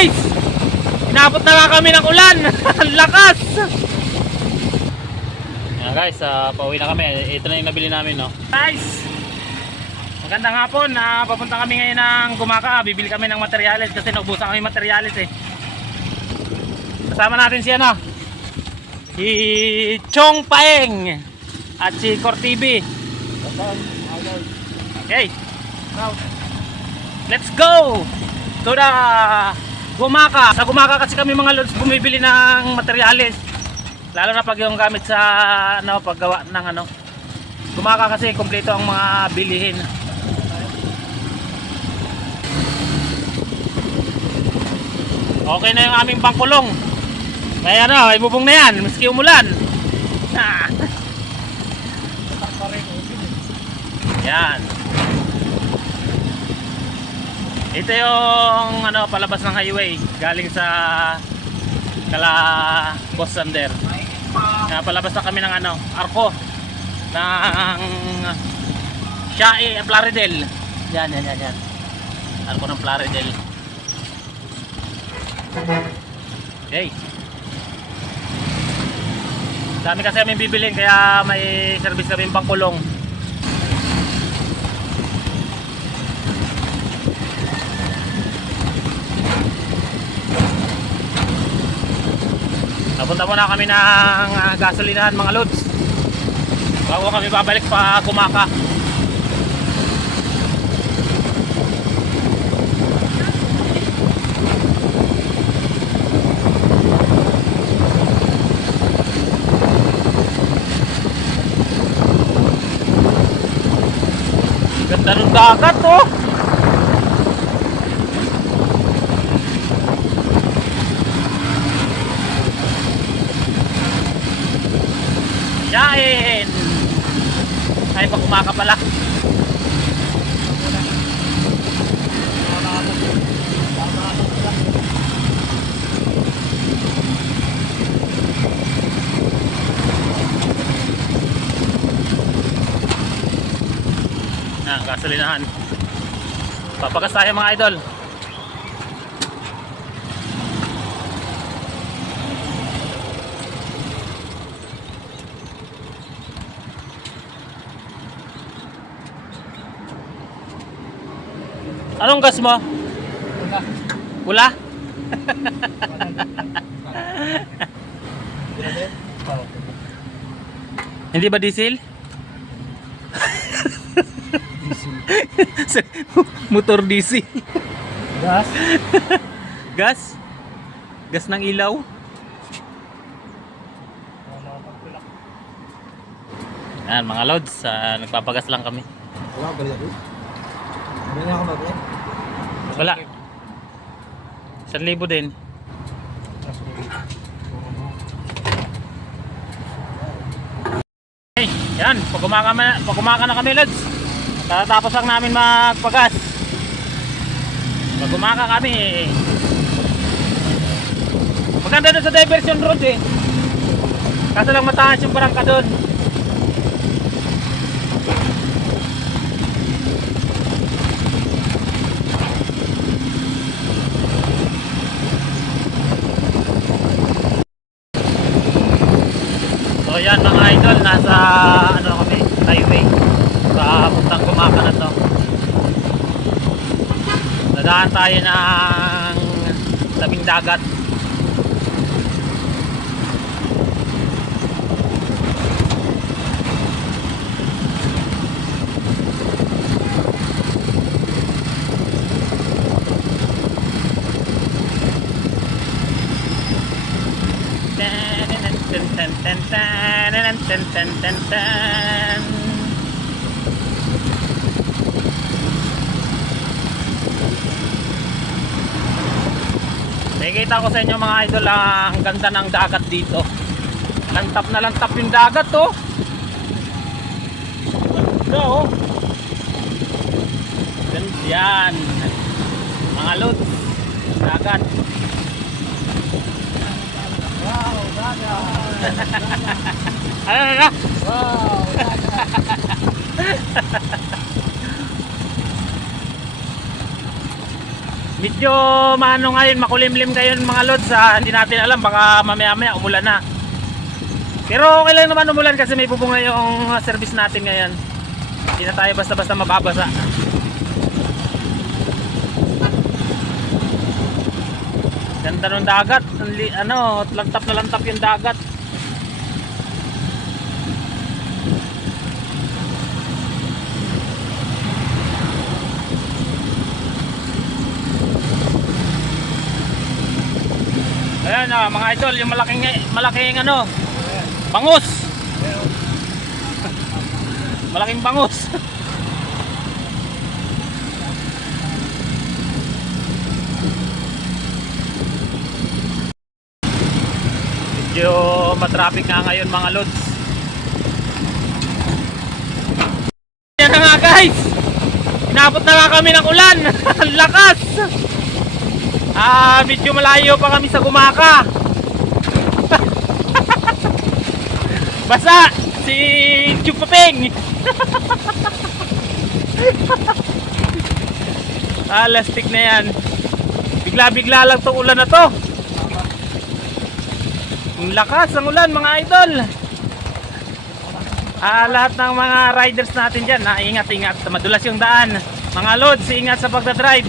Guys! Inabot na nga kami ng ulan! Ang lakas! Yan guys, ah, pauwi na kami. Ito na yung nabili namin, no? Guys! Magandang hapon. na papunta kami ngayon ng Gumaka. Bibili kami ng materyales kasi naubusan kami materyales eh. Kasama natin si ano? Si Chong Paeng at si Cortibi. Okay. Let's go to the Gumaka. Sa Gumaka kasi kami mga lods bumibili ng materyales. Lalo na pag yung gamit sa ano paggawa ng ano. Gumaka kasi kompleto ang mga bilihin. Okay na yung aming bangkulong. Kaya ano, ay bubong na yan, miski umulan. Ah. Yan. Ito yung ano palabas ng highway galing sa kala Boss. Na palabas na kami ng ano, arko ng Shai Plaridel. Yan, yan, yan, yan. Arko ng Plaridel. Okay. Dami kasi kami bibilin kaya may service kami pangkulong. Napunta muna kami ng ah, gasolinahan mga lods. Bago kami babalik pa kumaka. Ganda ng dagat oh. Yain! Ay, pag kumaka pala. Ah, gasolinahan. Papagas tayo mga idol. Anong gas mo? Pula? Hindi ba diesel? Motor diesel. Gas? Gas? Gas ng ilaw? Yan mga lods, ah, nagpapagas lang kami. Wala, balik ako. Hindi na ako mabalik. Wala. 1,000 din. Hey, yan, pag umaka, na, pag umaka na kami lods. Tatapos lang namin magpagas. Pag umaka kami, maganda doon sa diversion road eh. Kaso lang mataas yung barangka doon. Yan mga idol, nasa ano kami, highway. Sa puntang kumaka na to. Nadaan tayo ng tabing dagat. Ten, ten, ten, ten, ten, ten, ten, ten. Nakikita ko sa inyo mga idol ah, ang ganda ng dagat dito. Lantap na lantap yung dagat oh. Ganda oh. Ganda yan. Mga lods. Dagat. Wow, daga! Ano na na? Wow! Medyo maano ngayon, makulimlim kayo mga lods. ah, hindi natin alam, baka mamaya-maya umulan na. Pero okay lang naman umulan kasi may bubunga yung ah, service natin ngayon. Hindi na tayo basta-basta mababasa. Ganda ng dagat. Ano, lantap na lantap yung dagat. Ayan ah, mga idol, yung malaking malaking ano, bangus. malaking bangus. Medyo matraffic nga ngayon mga lods. Yan na nga guys. Inabot na nga kami ng ulan. Ang lakas. Ah, medyo malayo pa kami sa Gumaka. Basa si Chupapeng. ah, lastik na yan. Bigla-bigla lang tong ulan na to. Ang lakas ng ulan mga idol. Ah, lahat ng mga riders natin dyan, na ingat-ingat. Madulas yung daan. Mga loads, ingat sa pagdadrive.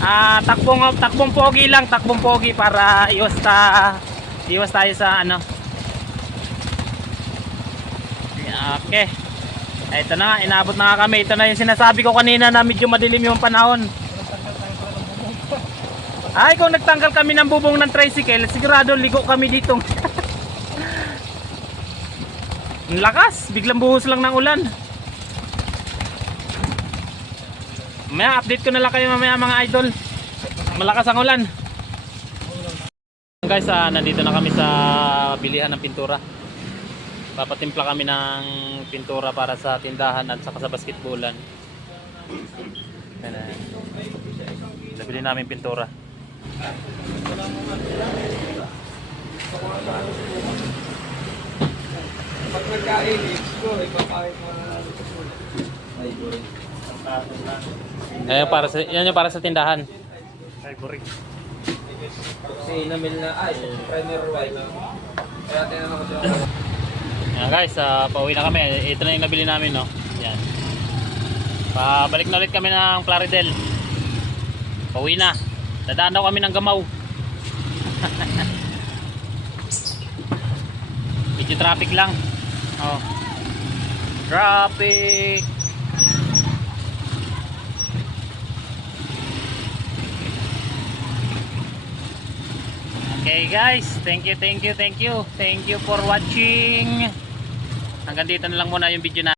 Ah, takbong takbong pogi lang, takbong pogi para iwas ta iwas tayo sa ano. Okay. Ito na, nga, inabot na nga kami. Ito na yung sinasabi ko kanina na medyo madilim yung panahon. Ay, kung nagtanggal kami ng bubong ng tricycle, sigurado ligo kami dito. Ang lakas, biglang buhos lang ng ulan. Mamaya update ko na lang kayo mamaya mga idol. Malakas ang ulan. Guys, ah, nandito na kami sa bilihan ng pintura. Papatimpla kami ng pintura para sa tindahan at saka sa basketballan. Ayan na. Nabili namin pintura. Pag nagkain, mo na Ay, boy. Ayan, para sa, yan yung para sa tindahan. Ivory. Si Namil na, ay, Premier White. Kaya tinanong ko siya. Guys, ah, pauwi na kami. Ito na yung nabili namin, no? Yan. Pabalik na ulit kami ng Plaridel. Pauwi na. Dadaan daw kami ng Gamaw. Medyo traffic lang. Oh. Traffic. Okay guys, thank you, thank you, thank you. Thank you for watching. Hanggang dito na lang muna yung video na